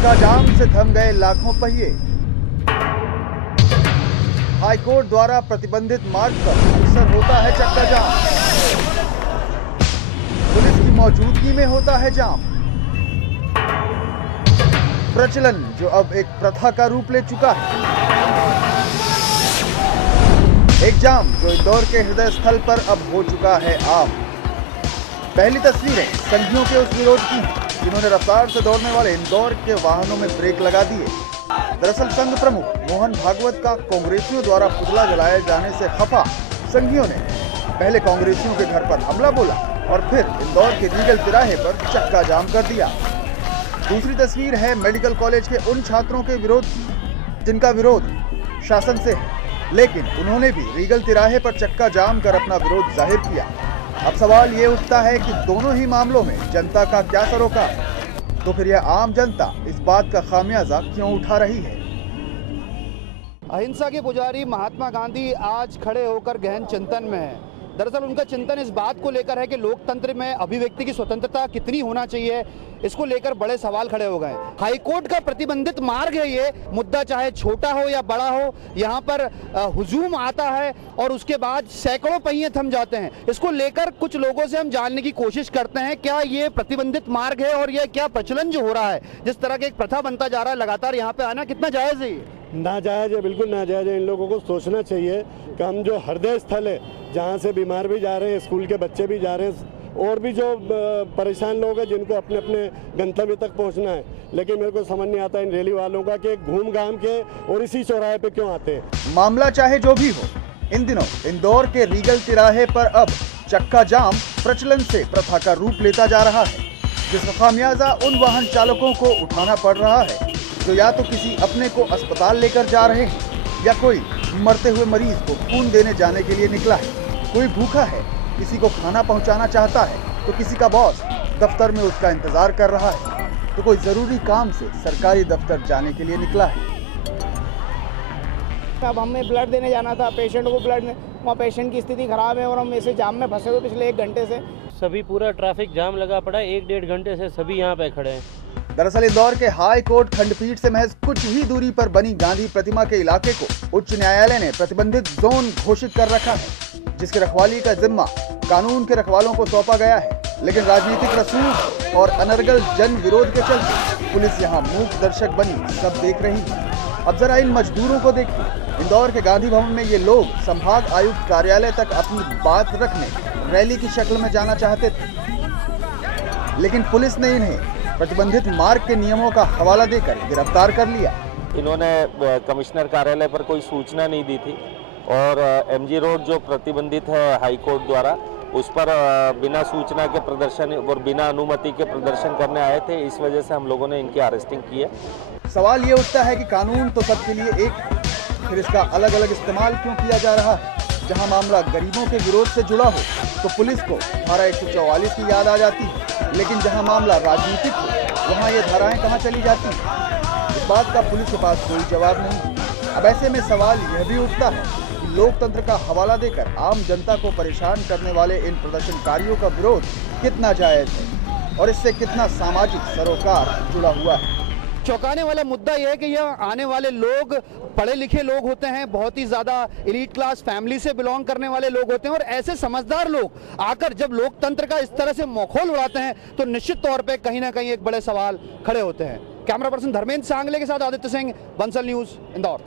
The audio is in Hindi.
चक्का जाम से थम गए लाखों पहिए। हाईकोर्ट द्वारा प्रतिबंधित मार्ग पर अक्सर होता है चक्का जाम। पुलिस की मौजूदगी में होता है जाम। प्रचलन जो अब एक प्रथा का रूप ले चुका है। एक जाम जो इंदौर के हृदय स्थल पर अब हो चुका है आम। पहली तस्वीरें संघियों के उस विरोध की हैं जिन्होंने रफ्तार से दौड़ने वाले इंदौर के वाहनों में ब्रेक लगा दिए। दरअसल संघ प्रमुख मोहन भागवत का कांग्रेसियों द्वारा पुतला जलाए जाने से खफा संघियों ने पहले कांग्रेसियों के घर पर हमला बोला और फिर इंदौर के रीगल तिराहे पर चक्का जाम कर दिया। दूसरी तस्वीर है मेडिकल कॉलेज के उन छात्रों के विरोध की जिनका विरोध शासन से है, लेकिन उन्होंने भी रीगल तिराहे पर चक्का जाम कर अपना विरोध जाहिर किया। अब सवाल ये उठता है कि दोनों ही मामलों में जनता का क्या सरोकार, तो फिर यह आम जनता इस बात का खामियाजा क्यों उठा रही है। अहिंसा के पुजारी महात्मा गांधी आज खड़े होकर गहन चिंतन में हैं। दरअसल उनका चिंतन इस बात को लेकर है कि लोकतंत्र में अभिव्यक्ति की स्वतंत्रता कितनी होना चाहिए, इसको लेकर बड़े सवाल खड़े हो गए। हाईकोर्ट का प्रतिबंधित मार्ग है ये मुद्दा, चाहे छोटा हो या बड़ा हो, यहाँ पर हुजूम आता है और उसके बाद सैकड़ों पहिए थम जाते हैं। इसको लेकर कुछ लोगों से हम जानने की कोशिश करते हैं क्या ये प्रतिबंधित मार्ग है और ये क्या प्रचलन जो हो रहा है, जिस तरह की एक प्रथा बनता जा रहा है लगातार यहाँ पे आना, कितना जायज़ है ये? नाजायज़ है, बिल्कुल नाजायज़ है। इन लोगों को सोचना चाहिए कि हम जो हृदय स्थल है जहाँ से बीमार भी जा रहे हैं, स्कूल के बच्चे भी जा रहे हैं और भी जो परेशान लोग हैं जिनको अपने अपने गंतव्य तक पहुँचना है, लेकिन मेरे को समझ नहीं आता इन रैली वालों का कि घूम घाम के और इसी चौराहे पे क्यों आते हैं। मामला चाहे जो भी हो, इन दिनों इंदौर के रीगल तिराहे पर अब चक्का जाम प्रचलन से प्रथा का रूप लेता जा रहा है, जिसका खामियाजा उन वाहन चालकों को उठाना पड़ रहा है जो या तो किसी अपने को अस्पताल लेकर जा रहे हैं या कोई मरते हुए मरीज को खून देने जाने के लिए निकला है। कोई भूखा है, किसी को खाना पहुंचाना चाहता है, तो किसी का बॉस दफ्तर में उसका इंतजार कर रहा है, तो कोई जरूरी काम से सरकारी दफ्तर जाने के लिए निकला है। अब हमें ब्लड देने जाना था, पेशेंट को ब्लड, वहाँ पेशेंट की स्थिति खराब है और हम ऐसे जाम में फंसे हुए पिछले 1 घंटे से। सभी पूरा ट्रैफिक जाम लगा पड़ा है, 1-1.5 घंटे से सभी यहाँ पे खड़े हैं। दरअसल इंदौर के हाई कोर्ट खंडपीठ से महज कुछ ही दूरी पर बनी गांधी प्रतिमा के इलाके को उच्च न्यायालय ने प्रतिबंधित जोन घोषित कर रखा है, जिसकी रखवाली का जिम्मा कानून के रखवालों को सौंपा गया है। लेकिन राजनीतिक रसूख और अनर्गल जन विरोध के चलते पुलिस यहाँ मूक दर्शक बनी सब देख रही है। अब जरा इन मजदूरों को देखिए। इंदौर के गांधी भवन में ये लोग संभाग आयुक्त कार्यालय तक अपनी बात रखने रैली की शक्ल में जाना चाहते थे, लेकिन पुलिस ने इन्हें प्रतिबंधित मार्ग के नियमों का हवाला देकर गिरफ्तार कर लिया। इन्होंने कमिश्नर कार्यालय पर कोई सूचना नहीं दी थी और एमजी रोड जो प्रतिबंधित है हाई कोर्ट द्वारा, उस पर बिना सूचना के प्रदर्शन और बिना अनुमति के प्रदर्शन करने आए थे। इस वजह से हम लोगों ने इनकी अरेस्टिंग की है। सवाल ये उठता है कि कानून तो सबके लिए एक है, फिर इसका अलग अलग इस्तेमाल क्यों किया जा रहा है। जहां मामला गरीबों के विरोध से जुड़ा हो तो पुलिस को धारा 144 की याद आ जाती है, लेकिन जहां मामला राजनीतिक हो वहां ये धाराएं कहां चली जाती हैं। इस बात का पुलिस के पास कोई जवाब नहीं। अब ऐसे में सवाल यह भी उठता है कि लोकतंत्र का हवाला देकर आम जनता को परेशान करने वाले इन प्रदर्शनकारियों का विरोध कितना जायज़ है और इससे कितना सामाजिक सरोकार जुड़ा हुआ है। चौंकाने वाला मुद्दा यह है कि यह आने वाले लोग पढ़े लिखे लोग होते हैं, बहुत ही ज़्यादा एलीट क्लास फैमिली से बिलोंग करने वाले लोग होते हैं और ऐसे समझदार लोग आकर जब लोकतंत्र का इस तरह से मखौल उड़ाते हैं तो निश्चित तौर पे कहीं ना कहीं एक बड़े सवाल खड़े होते हैं। कैमरा पर्सन धर्मेंद्र सांगले के साथ आदित्य सिंह, बंसल न्यूज़, इंदौर।